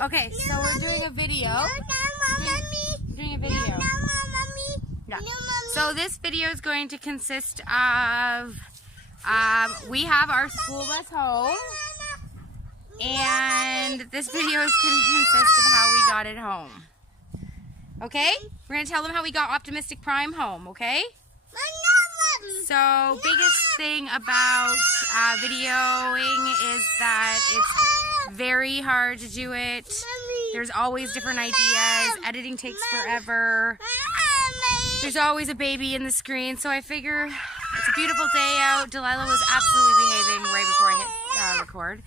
Okay, so we're doing a video. Doing a video. Yeah. So this video is going to consist of, we have our school bus home, and this video is going to consist of how we got it home. Okay? We're going to tell them how we got Optimystic Prime home, okay? So, biggest thing about videoing is that it's very hard to do it. There's always different ideas. Editing takes forever. There's always a baby in the screen, so I figure it's a beautiful day out. Delilah was absolutely behaving right before I hit record.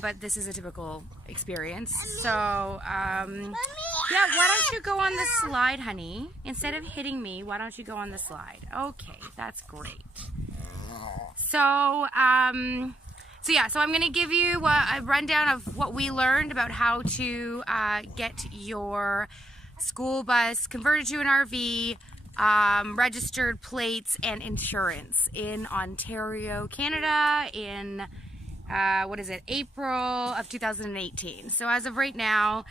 But this is a typical experience. So, yeah, why don't you go on the slide, honey? Instead of hitting me, why don't you go on the slide? Okay, that's great. So, so I'm going to give you a rundown of what we learned about how to get your school bus converted to an RV, registered plates, and insurance in Ontario, Canada, in April of 2018. So as of right now,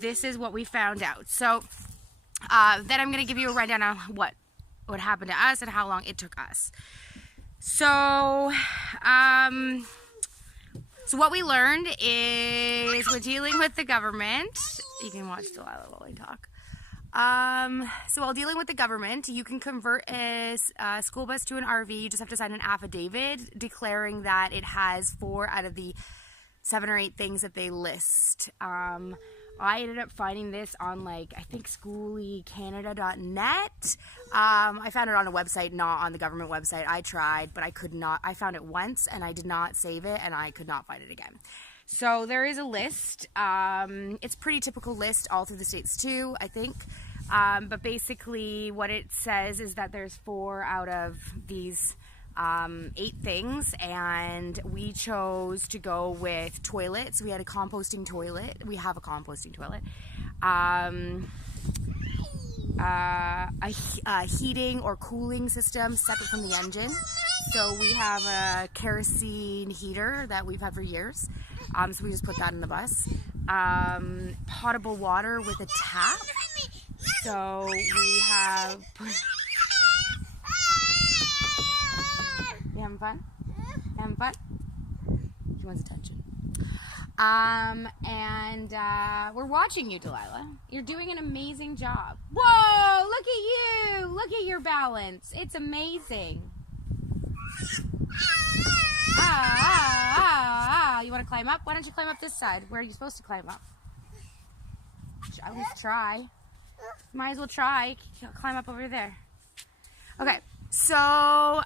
this is what we found out. So then I'm going to give you a rundown on what happened to us and how long it took us. So, so what we learned is we're dealing with the government. You can watch Delilah while I talk. So while dealing with the government, you can convert a school bus to an RV. You just have to sign an affidavit declaring that it has 4 out of the 7 or 8 things that they list. I ended up finding this on, I think SkoolieCanada.net. I found it on a website, not on the government website. I tried, but I could not. I found it once, and I did not save it, and I could not find it again. So there is a list. It's a pretty typical list all through the States too, I think. But basically what it says is that there's 4 out of these 8 things, and we chose to go with toilets. We had a composting toilet. We have a composting toilet. A heating or cooling system separate from the engine. So we have a kerosene heater that we've had for years. So we just put that in the bus. Potable water with a tap. So we have... You having fun? Having fun? She wants attention. We're watching you, Delilah. You're doing an amazing job. Whoa! Look at you! Look at your balance. It's amazing. You want to climb up? Why don't you climb up this side? Where are you supposed to climb up? At least try. Might as well try. Climb up over there. Okay. So,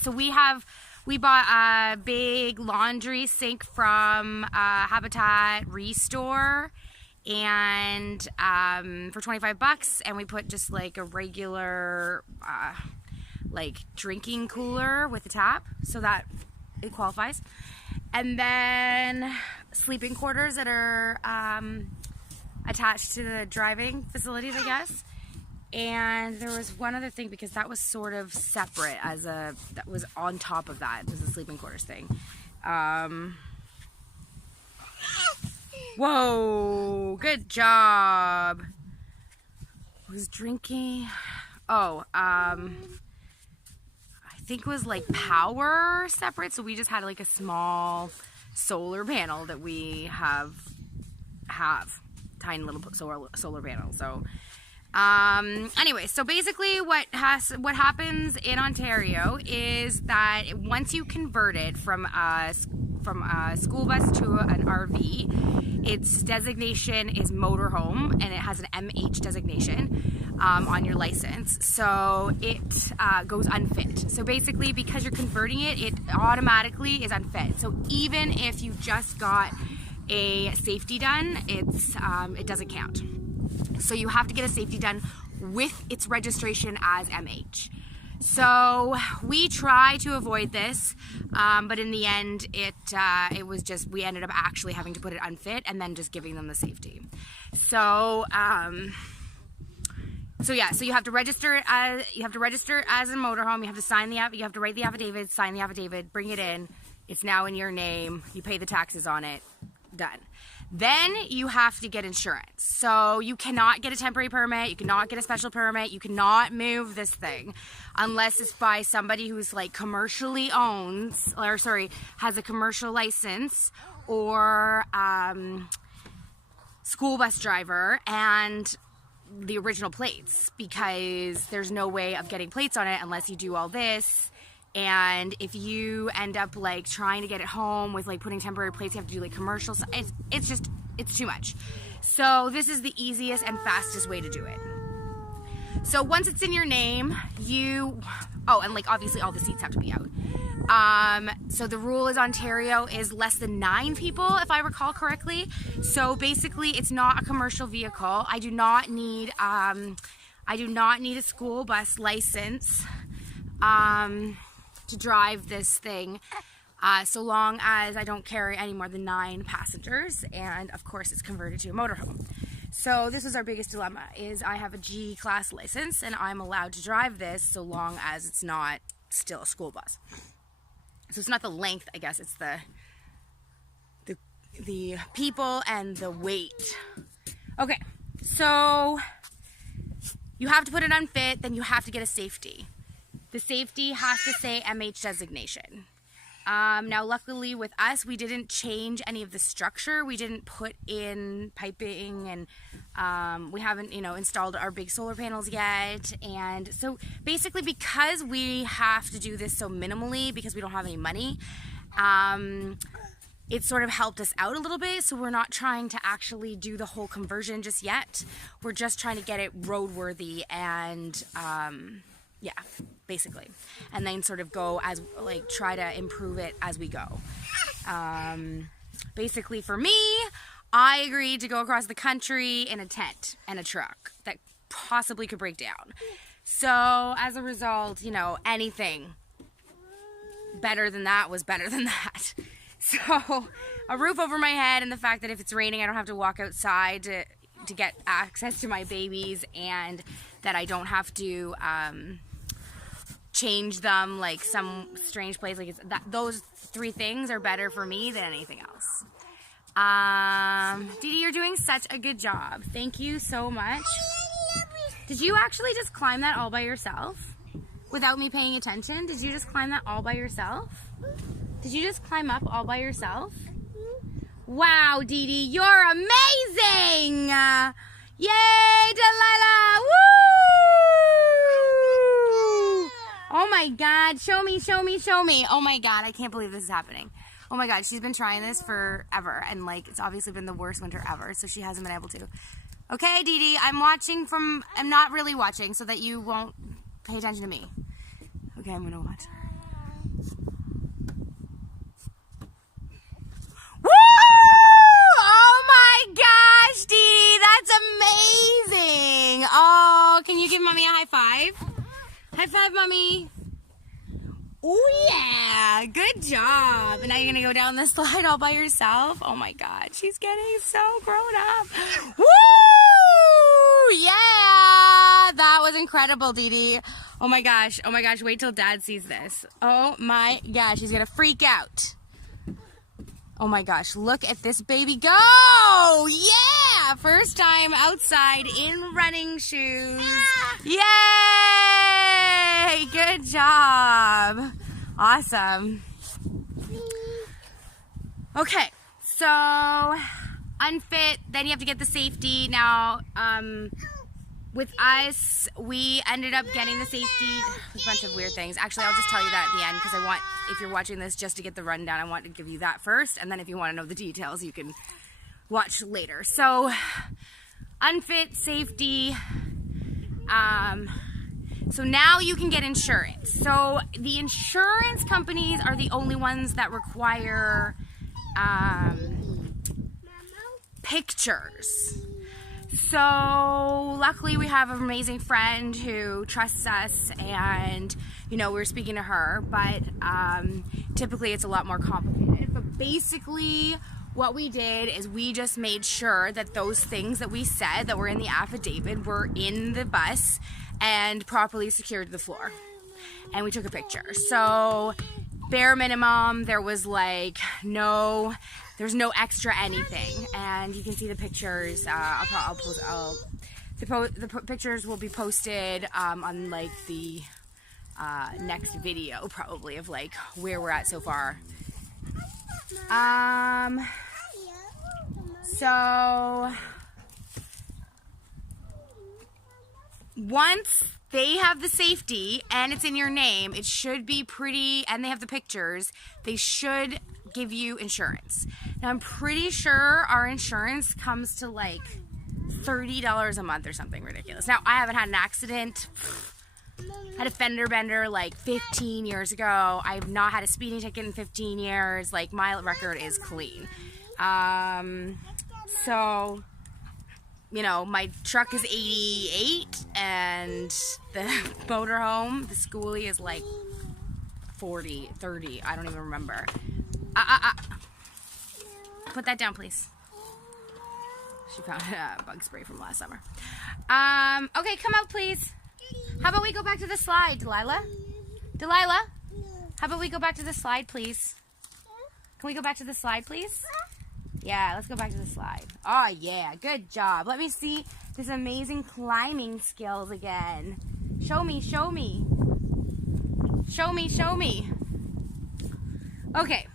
so we bought a big laundry sink from Habitat Restore, and for $25, and we put just a regular drinking cooler with a tap, so that it qualifies. And then sleeping quarters that are attached to the driving facilities, I guess. And there was one other thing, because that was sort of separate that was on top of that. This is a sleeping quarters thing. Whoa, good job. Was drinking. Oh, I think it was power separate. So we just had a small solar panel that we have tiny little solar panel. So, anyway, so basically what happens in Ontario is that once you convert it from a school bus to an RV, its designation is motorhome, and it has an MH designation on your license. So it goes unfit. So basically, because you're converting it, it automatically is unfit. So even if you just got a safety done, it doesn't count. So you have to get a safety done with its registration as MH. So we try to avoid this, but in the end, it was just, we ended up actually having to put it unfit and then just giving them the safety. So so you have to register it as a motorhome. You have to sign you have to write the affidavit, sign the affidavit, bring it in. It's now in your name. You pay the taxes on it. done. Then you have to get insurance. So you cannot get a temporary permit, you cannot get a special permit, you cannot move this thing unless it's by somebody who's like commercially owns, or sorry, has a commercial license, or school bus driver and the original plates, because there's no way of getting plates on it unless you do all this. And if you end up like trying to get it home with like putting temporary plates, you have to do like commercial stuff. It's too much. So this is the easiest and fastest way to do it. So once it's in your name, and like obviously all the seats have to be out. So the rule is Ontario is less than 9 people, if I recall correctly. So basically it's not a commercial vehicle. I do not need a school bus license to drive this thing, so long as I don't carry any more than 9 passengers, and of course it's converted to a motorhome. So this is our biggest dilemma, is I have a G-class license and I'm allowed to drive this so long as it's not still a school bus. So it's not the length, I guess, it's the people and the weight. Okay, so you have to put it unfit, then you have to get a safety. The safety has to say MH designation. Now luckily with us, we didn't change any of the structure. We didn't put in piping, and we haven't, installed our big solar panels yet. And so basically, because we have to do this so minimally because we don't have any money, it sort of helped us out a little bit. So we're not trying to actually do the whole conversion just yet. We're just trying to get it roadworthy and yeah, basically, and then sort of go as like try to improve it as we go. Basically for me, I agreed to go across the country in a tent and a truck that possibly could break down. So as a result, anything better than that was better than that. So a roof over my head, and the fact that if it's raining I don't have to walk outside to get access to my babies, and that I don't have to change them like some strange place. Like those 3 things are better for me than anything else. Didi, you're doing such a good job. Thank you so much. Did you actually just climb that all by yourself without me paying attention? Did you just climb that all by yourself? Did you just climb up all by yourself? Wow, Didi, you're amazing! Yay, Delilah! Woo! Oh my God, show me. Oh my God, I can't believe this is happening. Oh my God, she's been trying this forever, and like it's obviously been the worst winter ever, so she hasn't been able to. Okay, Didi, I'm not really watching so that you won't pay attention to me. Okay, I'm gonna watch. Woo! Oh my gosh, Didi, that's amazing. Oh, can you give Mommy a high five? High five, Mommy. Oh yeah, good job. And now you're gonna go down the slide all by yourself? Oh my God, she's getting so grown up. Woo! Yeah, that was incredible, Didi. Oh my gosh, wait till Dad sees this. Oh my gosh, he's gonna freak out. Oh my gosh, look at this baby go! Yeah! First time outside in running shoes. Yay! Good job. Awesome. Okay, so unfit, then you have to get the safety. Now, with us, we ended up getting the safety, a bunch of weird things. Actually, I'll just tell you that at the end, because I want, if you're watching this just to get the rundown, I want to give you that first, and then if you want to know the details, you can watch later. So, unfit, safety, so now you can get insurance. So the insurance companies are the only ones that require pictures. So luckily we have an amazing friend who trusts us, and we're speaking to her, but typically it's a lot more complicated. But basically what we did is we just made sure that those things that we said that were in the affidavit were in the bus and properly secured to the floor. And we took a picture. So bare minimum. There was like there's no extra anything, and you can see the pictures. The pictures will be posted on like the next video probably of like where we're at so far. So once they have the safety and it's in your name, it should be pretty, and they have the pictures, they should give you insurance. Now I'm pretty sure our insurance comes to like $30 a month or something ridiculous. Now I haven't had an accident. Had a fender bender like 15 years ago. I've not had a speeding ticket in 15 years. Like, my record is clean. So, you know, my truck is 88 and the motorhome, the Skoolie, is like 40, 30. I don't even remember. Put that down, please. She found a bug spray from last summer. Okay, come out, please. How about we go back to the slide, Delilah? Delilah? How about we go back to the slide, please? Can we go back to the slide, please? Yeah, let's go back to the slide. Oh, yeah. Good job. Let me see this amazing climbing skills again. Show me, show me. Show me, show me. Okay.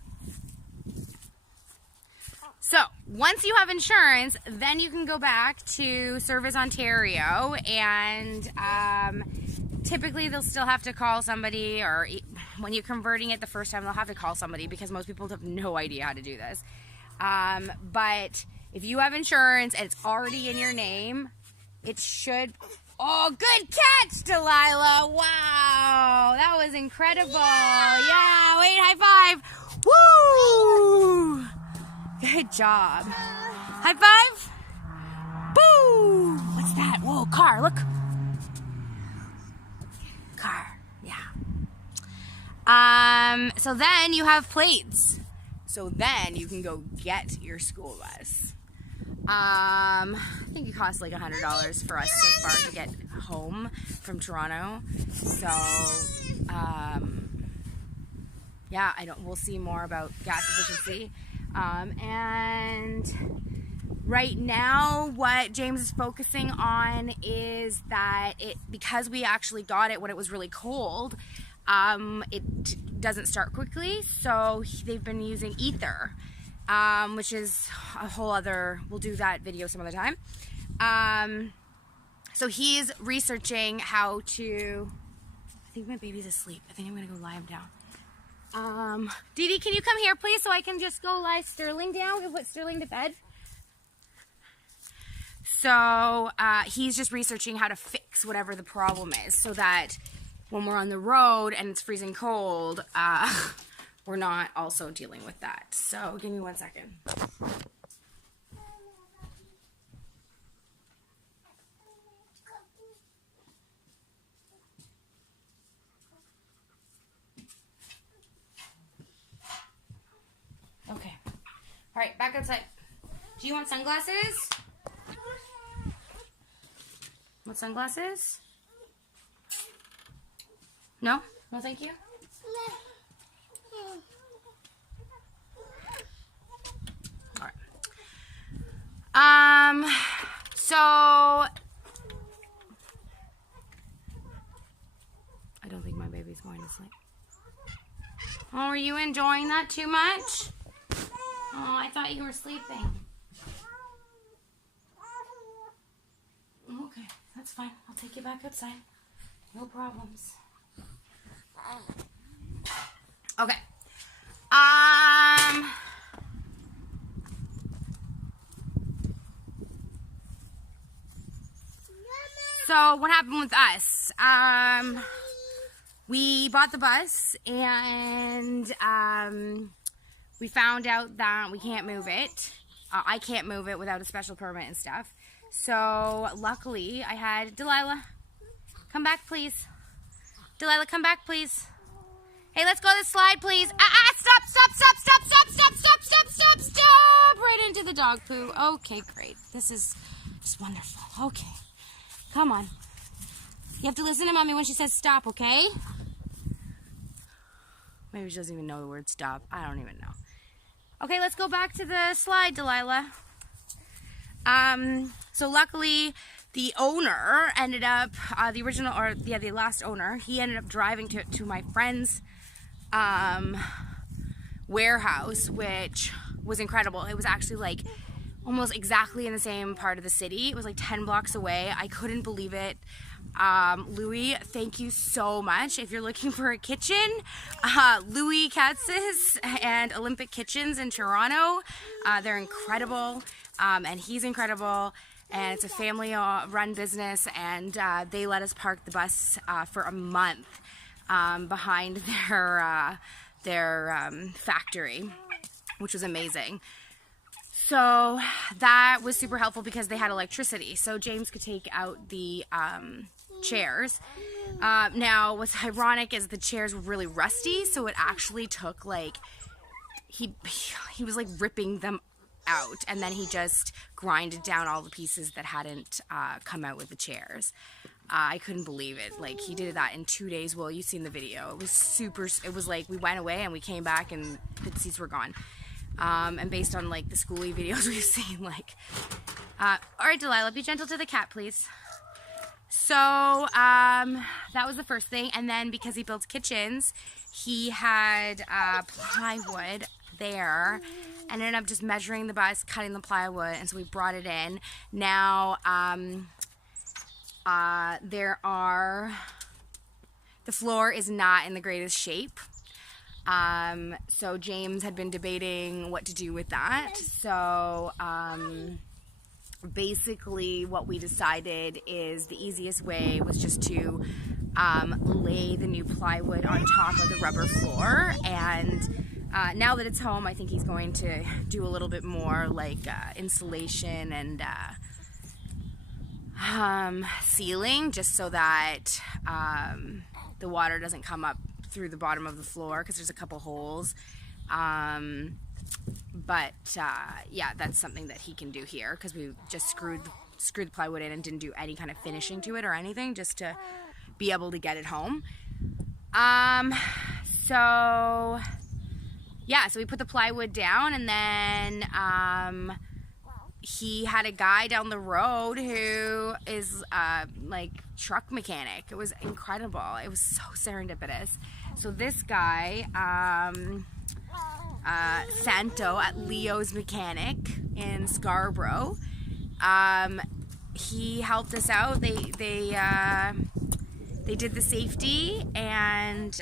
So, once you have insurance, then you can go back to Service Ontario, and typically they'll still have to call somebody, or when you're converting it the first time, they'll have to call somebody because most people have no idea how to do this. But if you have insurance and it's already in your name, it should... Oh, good catch, Delilah! Wow, that was incredible! Yeah, wait, high five! Woo! Good job. High five. Boo! What's that? Whoa, car, look. Car, yeah. So then you have plates. So then you can go get your school bus. I think it costs like $100 for us so far to get home from Toronto. So, yeah, we'll see more about gas efficiency. And right now what James is focusing on is that because we actually got it when it was really cold, it doesn't start quickly, so they've been using ether, which is a whole other, we'll do that video some other time. So he's researching how to, I think my baby's asleep. I think I'm gonna go lie him down. Dee Dee, can you come here, please, so I can just go lie Sterling down and put Sterling to bed? So, he's just researching how to fix whatever the problem is so that when we're on the road and it's freezing cold, we're not also dealing with that. So, give me 1 second. Okay. All right, back outside. Do you want sunglasses? Want sunglasses? No? No, thank you? All right. So I don't think my baby's going to sleep. Oh, are you enjoying that too much? Oh, I thought you were sleeping. Okay, that's fine. I'll take you back outside. No problems. Okay. So what happened with us? We bought the bus and we found out that we can't move it. I can't move it without a special permit and stuff. So luckily I had Delilah, come back please. Delilah, come back please. Hey, let's go to the slide please. Stop, stop, stop, stop, stop, stop, stop, stop, stop, stop. Right into the dog poo. Okay, great. This is just wonderful. Okay, come on. You have to listen to mommy when she says stop, okay? Maybe she doesn't even know the word stop. I don't even know. Okay, let's go back to the slide, Delilah. So luckily, the owner ended up, the last owner, he ended up driving to my friend's warehouse, which was incredible. It was actually like almost exactly in the same part of the city. It was like 10 blocks away. I couldn't believe it. Louis, thank you so much. If you're looking for a kitchen, Louis Katz's and Olympic Kitchens in Toronto, they're incredible, and he's incredible, and it's a family-run business, and they let us park the bus for a month behind their factory, which was amazing. So that was super helpful because they had electricity, so James could take out the chairs. Now what's ironic is the chairs were really rusty, so it actually took like he was like ripping them out, and then he just grinded down all the pieces that hadn't come out with the chairs. I couldn't believe it. Like, he did that in 2 days. Well, you've seen the video. It was super, it was like we went away and we came back and the seats were gone. And based on like the Skoolie videos we've seen, like, all right, Delilah, be gentle to the cat, please. So that was the first thing. And then because he builds kitchens, he had plywood there, and ended up just measuring the bus, cutting the plywood, and so we brought it in. Now the floor is not in the greatest shape. So James had been debating what to do with that. So basically what we decided is the easiest way was just to lay the new plywood on top of the rubber floor. And now that it's home, I think he's going to do a little bit more like insulation and sealing, just so that the water doesn't come up through the bottom of the floor, because there's a couple holes. But yeah, that's something that he can do here, because we just screwed the plywood in and didn't do any kind of finishing to it or anything, just to be able to get it home. So yeah, so we put the plywood down, and then he had a guy down the road who is like truck mechanic. It was incredible. It was so serendipitous. So this guy, Santo at Leo's Mechanic in Scarborough, he helped us out. They did the safety, and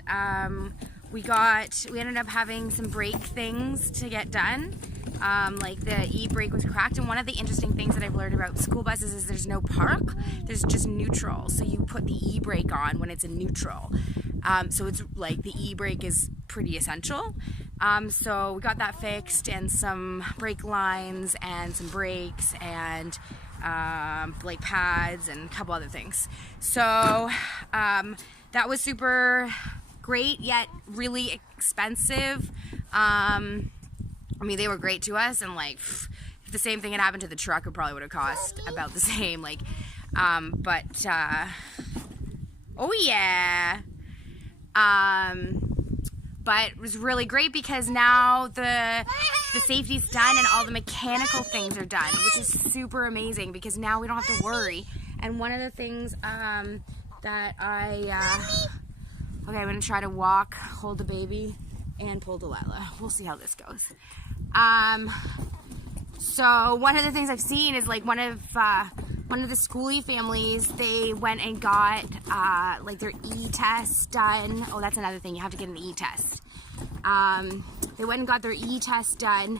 we ended up having some brake things to get done. Like the e-brake was cracked, and one of the interesting things that I've learned about school buses is there's no park, there's just neutral. So you put the e-brake on when it's in neutral. So it's like the e-brake is pretty essential. So we got that fixed, and some brake lines and some brakes and brake pads and a couple other things. So that was super great, yet really expensive. I mean, they were great to us, and like, if the same thing had happened to the truck, it probably would have cost about the same. Like, oh yeah. But it was really great because now the safety's done and all the mechanical things are done, which is super amazing because now we don't have to worry. And one of the things that okay, I'm gonna try to walk, hold the baby, and pull Delilah. We'll see how this goes. So one of the things I've seen is like one of the Skoolie families, they went and got like their e-test done. Oh, that's another thing, you have to get an e-test. They went and got their e-test done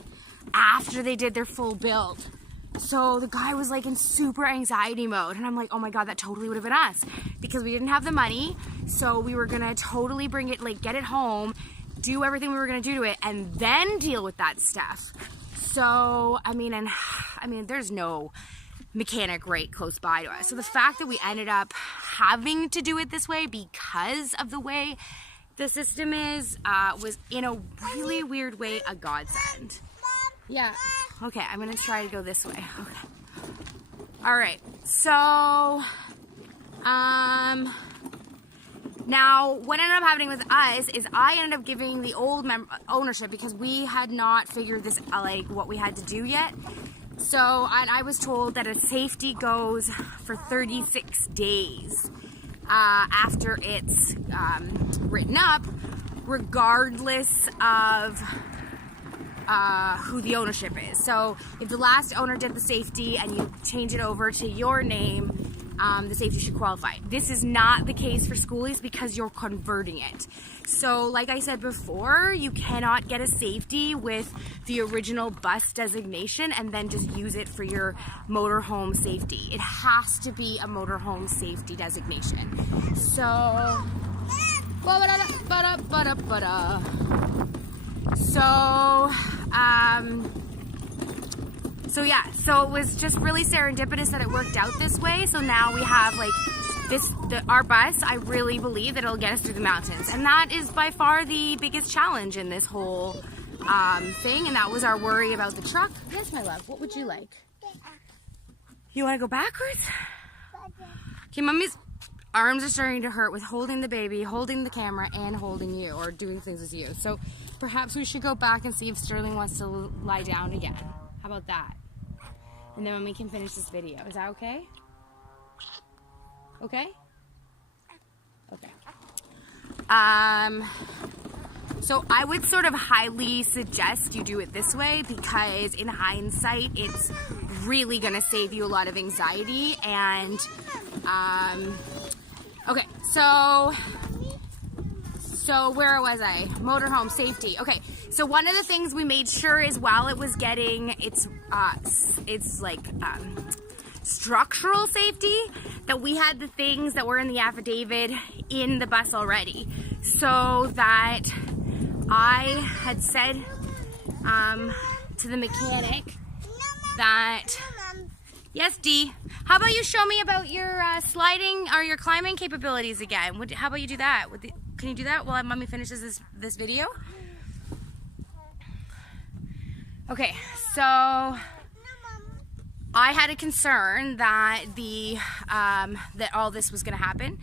after they did their full build. So the guy was like in super anxiety mode, and I'm like, oh my god, that totally would have been us, because we didn't have the money. So we were gonna totally bring it, like get it home, do everything we were gonna do to it, and then deal with that stuff. So I mean, there's no mechanic right close by to us. So the fact that we ended up having to do it this way because of the way the system is, was in a really weird way a godsend. Yeah. Okay, I'm gonna try to go this way. Okay. All right. So, Now, what ended up happening with us is I ended up giving the old ownership because we had not figured this like what we had to do yet. So I was told that a safety goes for 36 days after it's written up, regardless of who the ownership is. So if the last owner did the safety and you change it over to your name, the safety should qualify. This is not the case for Skoolies because you're converting it. So like I said before, you cannot get a safety with the original bus designation and then just use it for your motorhome safety. It has to be a motorhome safety designation. So yeah, so it was just really serendipitous that it worked out this way. So now we have like our bus, I really believe that it'll get us through the mountains. And that is by far the biggest challenge in this whole thing. And that was our worry about the truck. Yes, my love, what would you like? You want to go backwards? Okay, Mommy's arms are starting to hurt with holding the baby, holding the camera, and holding you, or doing things with you. So perhaps we should go back and see if Sterling wants to lie down again. How about that? And then we can finish this video. Is that okay? Okay? Okay. So I would sort of highly suggest you do it this way because in hindsight, it's really gonna save you a lot of anxiety. And, okay, so where was I? Motorhome safety. Okay, so one of the things we made sure is while it was getting its like structural safety, that we had the things that were in the affidavit in the bus already, so that I had said to the mechanic that, yes, Dee, how about you show me about your sliding or your climbing capabilities again? How about you do that? Can you do that while Mommy finishes this video? Okay, so I had a concern that that all this was going to happen,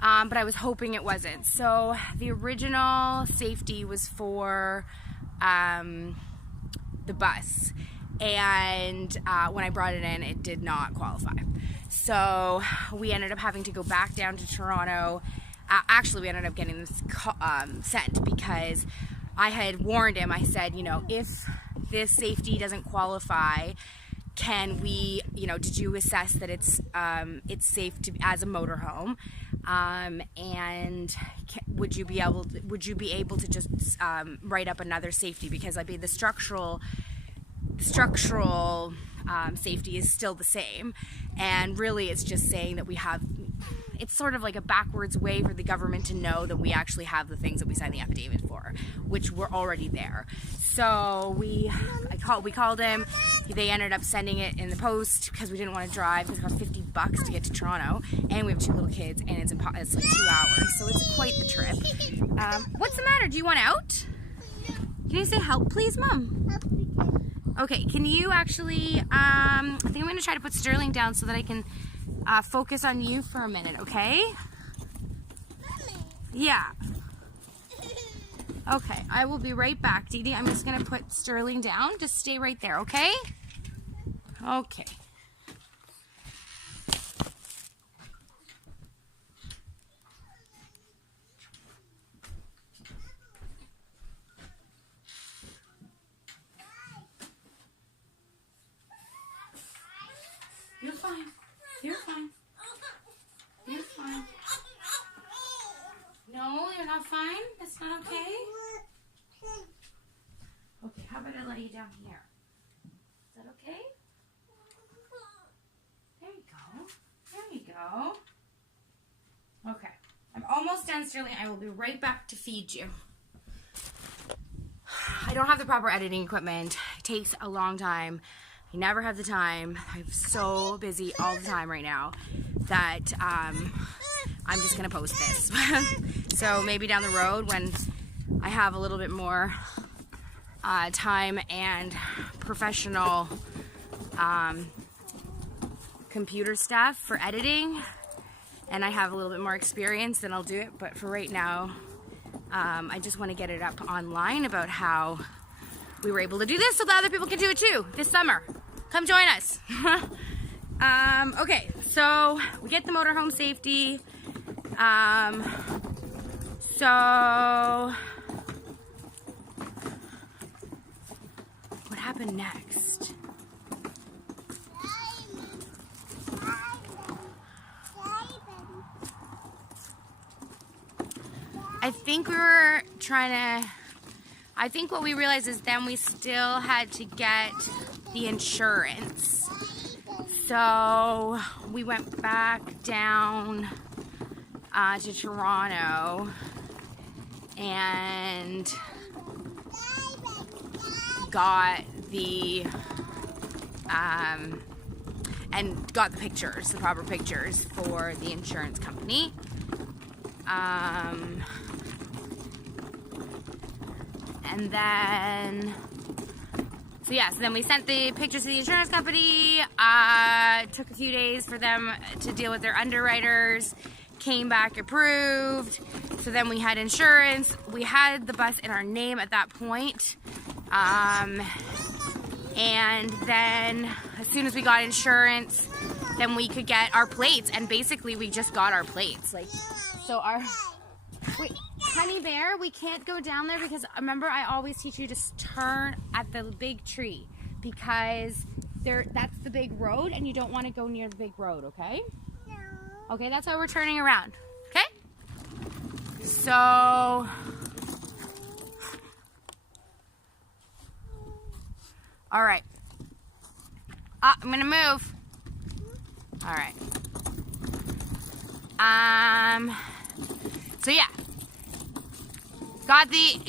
but I was hoping it wasn't. So the original safety was for the bus, and when I brought it in, it did not qualify. So we ended up having to go back down to Toronto. Actually, we ended up getting this sent because I had warned him. I said, you know, if this safety doesn't qualify, can we, you know, did you assess that it's safe to as a motorhome, and would you be able to just write up another safety, because I mean the structural safety is still the same, and really it's just saying that we have, it's sort of like a backwards way for the government to know that we actually have the things that we signed the affidavit for, which were already there. So we called him. They ended up sending it in the post because we didn't want to drive, because it cost $50 to get to Toronto, and we have 2 little kids, and it's like 2 hours, so it's quite the trip. What's the matter? Do you want out? Can you say help, please, Mom? Okay, can you actually, I think I'm going to try to put Sterling down so that I can focus on you for a minute, okay? Yeah. Okay, I will be right back, Dee Dee. I'm just going to put Sterling down. Just stay right there, okay? Okay. You're fine. You're fine. You're fine. No, you're not fine? That's not okay? Okay, how about I lay you down here? Is that okay? There you go. There you go. Okay. I'm almost done, Sterling. I will be right back to feed you. I don't have the proper editing equipment. It takes a long time. I never have the time. I'm so busy all the time right now that I'm just gonna post this. So maybe down the road when I have a little bit more time and professional computer stuff for editing, and I have a little bit more experience, then I'll do it. But for right now, I just want to get it up online about how we were able to do this so that other people can do it too this summer. Come join us. Okay, so we get the motorhome safety. So what happened next? I think we were trying to, I think what we realized is then we still had to get the insurance. So we went back down to Toronto and got the pictures, the proper pictures for the insurance company. And then, so then we sent the pictures to the insurance company. Took a few days for them to deal with their underwriters. Came back approved. So then we had insurance. We had the bus in our name at that point. And then as soon as we got insurance, then we could get our plates. And basically we just got our plates. Wait, Honey Bear, we can't go down there because remember I always teach you to turn at the big tree because that's the big road and you don't want to go near the big road, okay? No. Okay, that's why we're turning around, okay? So, all right. I'm gonna move. All right. So yeah,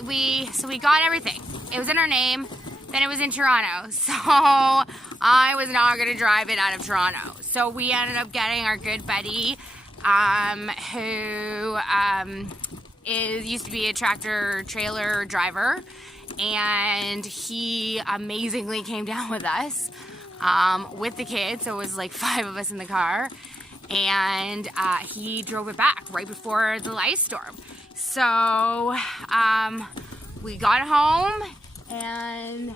we got everything. It was in our name, then it was in Toronto. So I was not gonna drive it out of Toronto. So we ended up getting our good buddy, who used to be a tractor trailer driver, and he amazingly came down with us, with the kids. So it was like 5 of us in the car. And he drove it back right before the ice storm. So we got home, and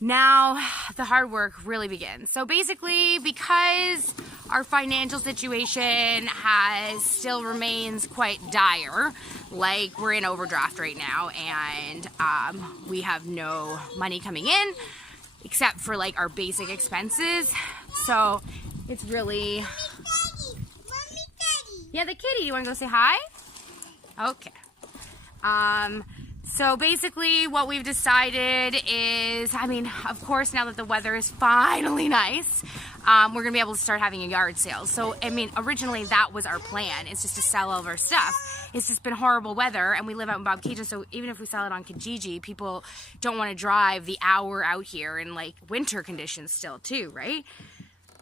now the hard work really begins. So basically, because our financial situation still remains quite dire, like we're in overdraft right now, and we have no money coming in except for like our basic expenses. So it's really... Mommy, Daddy. Yeah, the kitty. You want to go say hi? Okay. So basically what we've decided is, I mean, of course, now that the weather is finally nice, we're going to be able to start having a yard sale. So, I mean, originally that was our plan. It's just to sell all of our stuff. It's just been horrible weather, and we live out in Bobcaygeon, so even if we sell it on Kijiji, people don't want to drive the hour out here in, like, winter conditions still, too, right?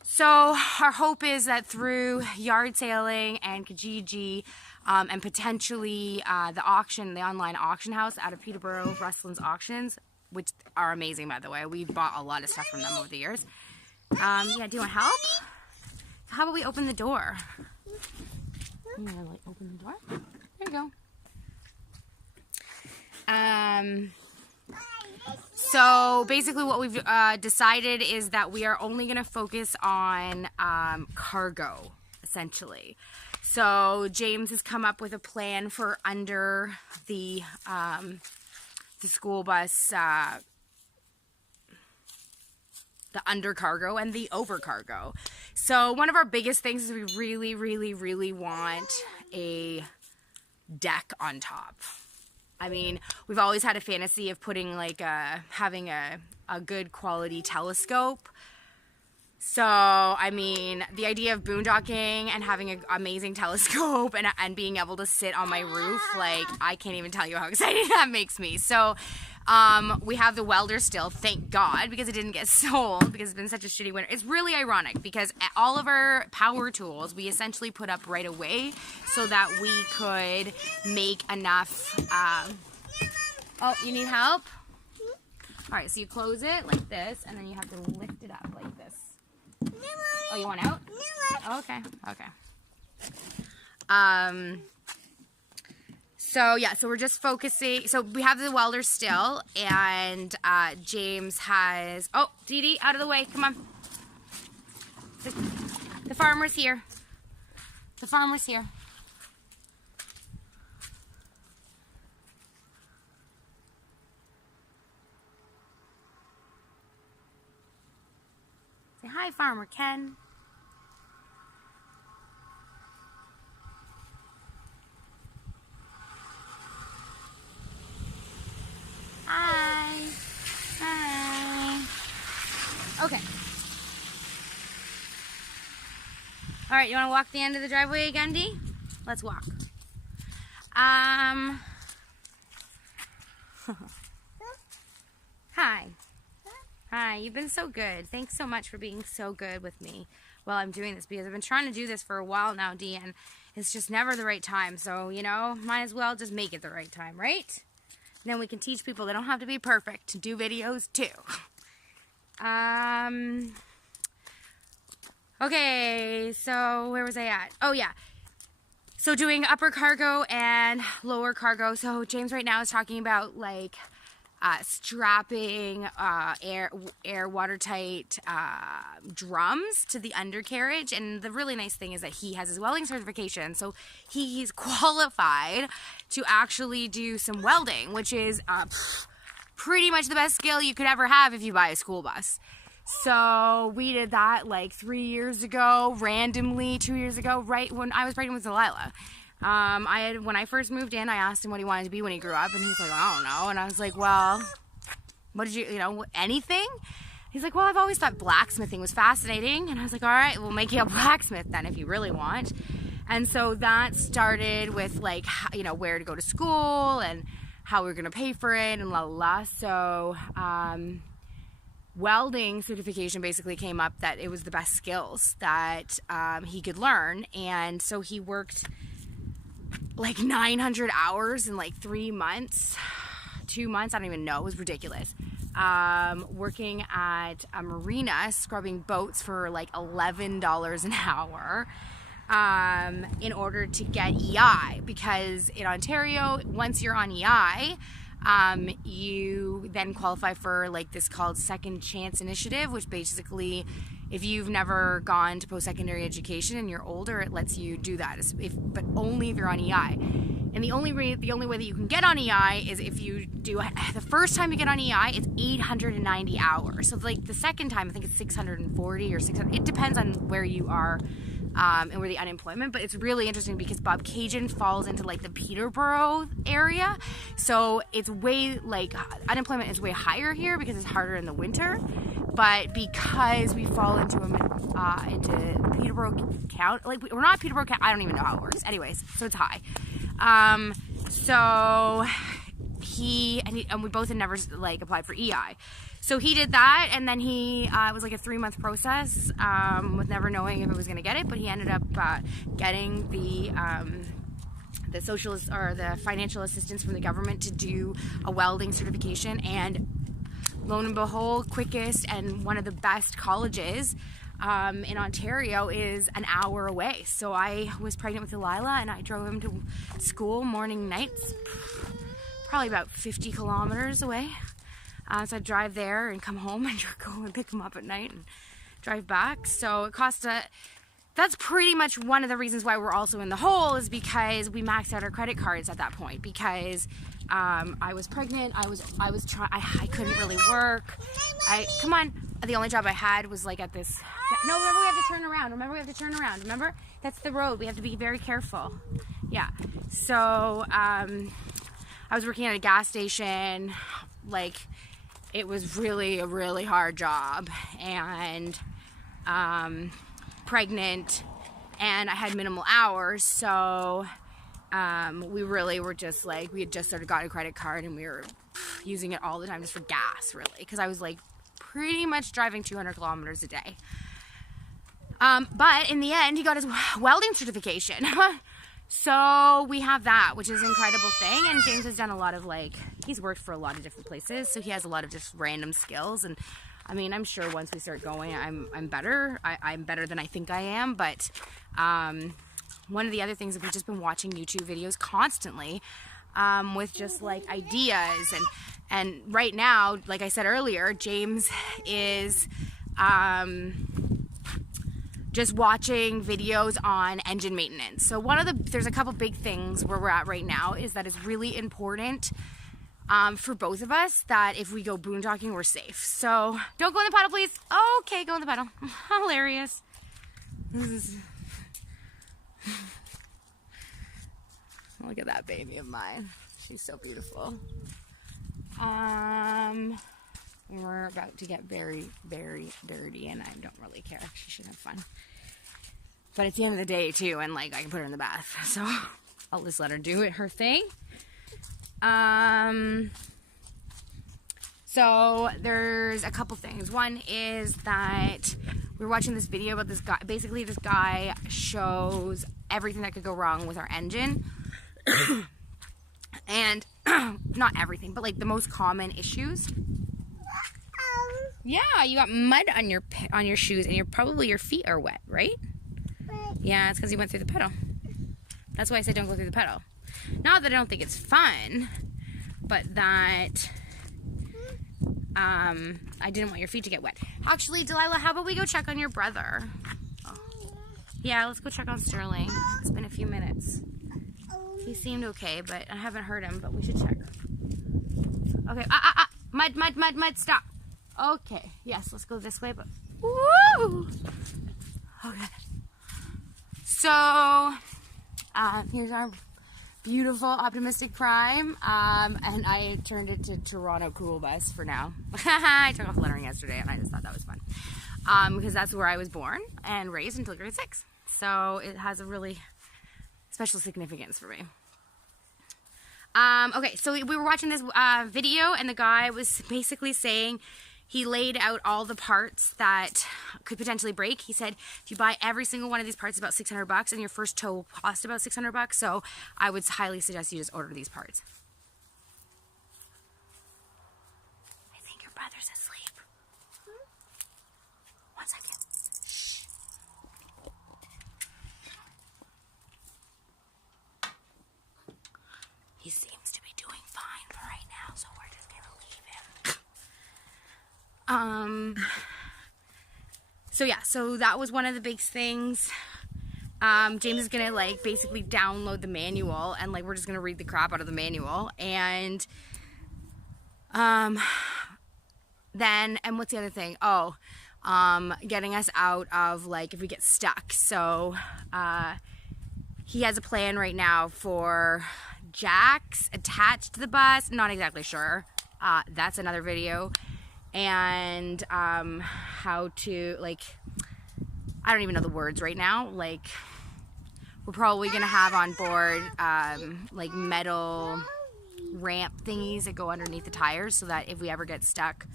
So our hope is that through yard sailing and Kijiji, and potentially the online auction house out of Peterborough, Rustland's Auctions, which are amazing, by the way. We bought a lot of stuff from them over the years. Yeah, do you want help? How about we open the door? I'm gonna like open the door. There you go. So basically what we've decided is that we are only going to focus on cargo, essentially. So James has come up with a plan for under the school bus, the under cargo and the over cargo. So one of our biggest things is we really, really, really want a deck on top. I mean, we've always had a fantasy of putting like having a good quality telescope. So, I mean, the idea of boondocking and having an amazing telescope and being able to sit on my roof, like, I can't even tell you how exciting that makes me. So, we have the welder still, thank God, because it didn't get sold because it's been such a shitty winter. It's really ironic because all of our power tools we essentially put up right away so that we could make enough. Oh, you need help? All right, so you close it like this, and then you have to lift it up like this. Oh, you want out? Okay. So yeah, so we're just focusing. So we have the welder still, and James has. Oh, Dee Dee, out of the way! Come on. The farmer's here. The farmer's here. Say hi, Farmer Ken. Hi. Okay. All right, you want to walk the end of the driveway again, Dee? Let's walk. Hi. Hi, you've been so good. Thanks so much for being so good with me while I'm doing this, because I've been trying to do this for a while now, Dee, and it's just never the right time. So, you know, might as well just make it the right time, right? Then we can teach people they don't have to be perfect to do videos too. Okay, so where was I at? Oh yeah. So doing upper cargo and lower cargo. So James right now is talking about like strapping air watertight drums to the undercarriage. And the really nice thing is that he has his welding certification, so he's qualified to actually do some welding, which is pretty much the best skill you could ever have if you buy a school bus. So we did that like 3 years ago, randomly 2 years ago, right when I was pregnant with Delilah. When I first moved in, I asked him what he wanted to be when he grew up, and he's like, I don't know. And I was like, well, what did you know, anything? He's like, well, I've always thought blacksmithing was fascinating. And I was like, all right, we'll make you a blacksmith then if you really want. And so that started with like, you know, where to go to school and how we were going to pay for it and la la la. So, welding certification basically came up that it was the best skills that he could learn. And so he worked like 900 hours in like 3 months, 2 months, I don't even know, it was ridiculous. Working at a marina, scrubbing boats for like $11 an hour in order to get EI, because in Ontario, once you're on EI, you then qualify for like this called Second Chance Initiative, which basically, if you've never gone to post-secondary education and you're older, it lets you do that, but only if you're on EI. And the only way that you can get on EI is if you do, the first time you get on EI, it's 890 hours. So like the second time, I think it's 640 or 600. It depends on where you are and where the unemployment. But it's really interesting because Bobcaygeon falls into like the Peterborough area. So it's way like unemployment is way higher here because it's harder in the winter. But because we fall into Peterborough County, like we're not Peterborough County, I don't even know how it works. Anyways, so it's high. So we both had never like applied for EI. So he did that, and then it was like a 3-month process with never knowing if it was going to get it. But he ended up getting the socialist or the financial assistance from the government to do a welding certification, and lo and behold, quickest and one of the best colleges in Ontario is an hour away. So I was pregnant with Delilah, and I drove him to school morning, nights, probably about 50 kilometers away. So I'd drive there and come home and go and pick him up at night and drive back. So it cost that's pretty much one of the reasons why we're also in the hole, is because we maxed out our credit cards at that point, because I was pregnant. I couldn't really work. Come on. The only job I had was like at this. No, remember we have to turn around. Remember, that's the road. We have to be very careful. Yeah. So I was working at a gas station. Like, it was really a really hard job, and pregnant, and I had minimal hours. So we really were just like, we had just sort of got a credit card, and we were using it all the time just for gas, really, because I was like pretty much driving 200 kilometers a day. But in the end, he got his welding certification. So we have that, which is an incredible thing. And James has done a lot of he's worked for a lot of different places, so he has a lot of just random skills. And I mean, I'm sure once we start going, I'm better. I'm better than I think I am. But one of the other things is we've just been watching YouTube videos constantly with just like ideas. And right now, like I said earlier, James is just watching videos on engine maintenance. So there's a couple big things where we're at right now is that it's really important for both of us that if we go boondocking, we're safe. So don't go in the puddle, please. Okay, go in the puddle. Hilarious. Look at that baby of mine. She's so beautiful. We're about to get very, very dirty, and I don't really care. She should have fun. But it's the end of the day, too, and, like, I can put her in the bath. So I'll just let her do her thing. So there's a couple things. One is that we were watching this video about this guy. Basically, this guy shows everything that could go wrong with our engine. And not everything, but, like, the most common issues. Yeah, you got mud on your shoes, and probably your feet are wet, right? Yeah, it's because you went through the puddle. That's why I said don't go through the puddle. Not that I don't think it's fun, but that I didn't want your feet to get wet. Actually, Delilah, how about we go check on your brother? Oh. Yeah, let's go check on Sterling. It's been a few minutes. He seemed okay, but I haven't heard him, but we should check. Okay, mud, stop. Okay, yes, let's go this way, but woo! Okay. So, here's our beautiful Optimystic Prime, and I turned it to Toronto Cool Bus for now. I took off the lettering yesterday, and I just thought that was fun, because that's where I was born and raised until grade 6. So it has a really special significance for me. Okay, so we were watching this video, and the guy was basically saying he laid out all the parts that could potentially break. He said if you buy every single one of these parts, it's about $600, and your first tow will cost about $600. So I would highly suggest you just order these parts. I think your brother's asleep. 1 second. Shh. He seems to be doing fine for right now, so we're just gonna leave him. So yeah, so that was one of the big things. James is gonna like basically download the manual, and like we're just gonna read the crap out of the manual, and then what's the other thing? Oh, getting us out of like if we get stuck. So he has a plan right now for jacks attached to the bus. Not exactly sure. That's another video. And how to, like, I don't even know the words right now. Like, we're probably gonna have on board like metal ramp thingies that go underneath the tires so that if we ever get stuck,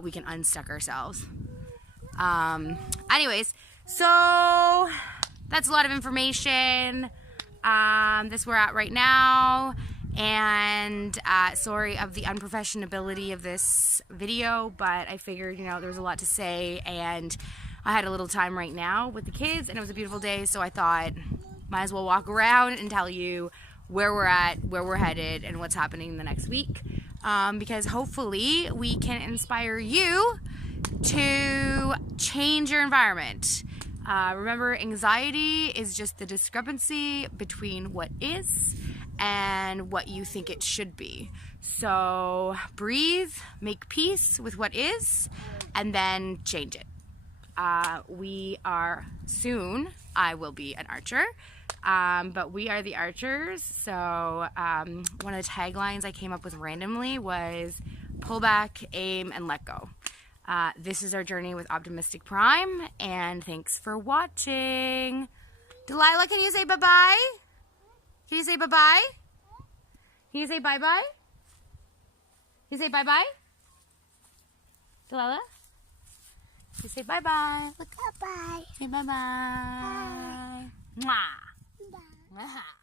we can unstuck ourselves. Anyways, so that's a lot of information. This we're at right now. And sorry of the unprofessionality of this video, but I figured, you know, there was a lot to say, and I had a little time right now with the kids, and it was a beautiful day, so I thought might as well walk around and tell you where we're at, where we're headed, and what's happening the next week, because hopefully we can inspire you to change your environment. Remember, anxiety is just the discrepancy between what is and what you think it should be. So breathe, make peace with what is, and then change it. We are soon, I will be an archer, but we are the archers. So one of the taglines I came up with randomly was pull back, aim, and let go. This is our journey with Optimystic Prime, and thanks for watching. Delilah, can you say bye-bye? Can you say bye-bye? Can you say bye-bye? Can you say bye-bye? Delilah? Can you say bye-bye? Look, bye-bye. Say bye-bye. Mwah. Bye.